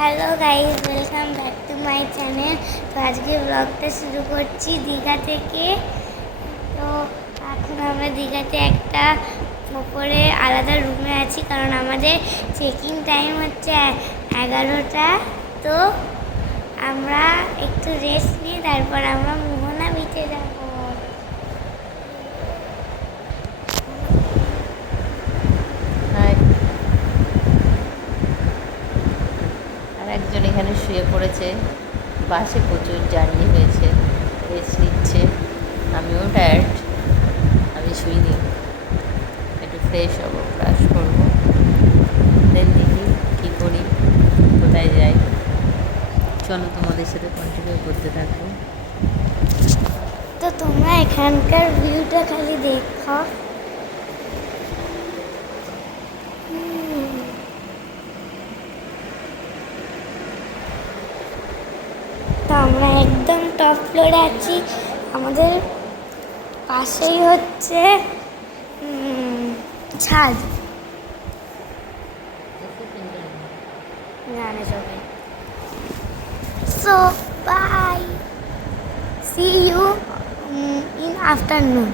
Hello guys, welcome back to my channel. তো আজকে ব্লগটা শুরু করছি দীঘা থেকে। তো এখন আমরা দীঘাতে একটা ওপরে আলাদা রুমে আছি, কারণ আমাদের চেকিং টাইম হচ্ছে 11টা। তো আমরা একটু রেস্ট নিয়ে তারপর আমরা মোহনা বিচে যাব। একজন এখানে শুয়ে পড়েছে, বাসে প্রচুর জার্নি হয়েছে, রেস্ট নিচ্ছে। আমিও টায়ার্ড, আমি শুইনি, একটু ফ্রেশ হবো, ব্রাশ করবো, দেন দেখি কী করি, কোথায় যাই। চলো তোমাদের সাথে কন্টিনিউ করতে থাকবো। তো তোমরা এখানকার ভিউটা খালি দেখো। তো আমরা একদম টপ ফ্লোরে আছি। আমাদের পাশেই হচ্ছে ছাদ। জানে সবাই। So bye, see you in afternoon.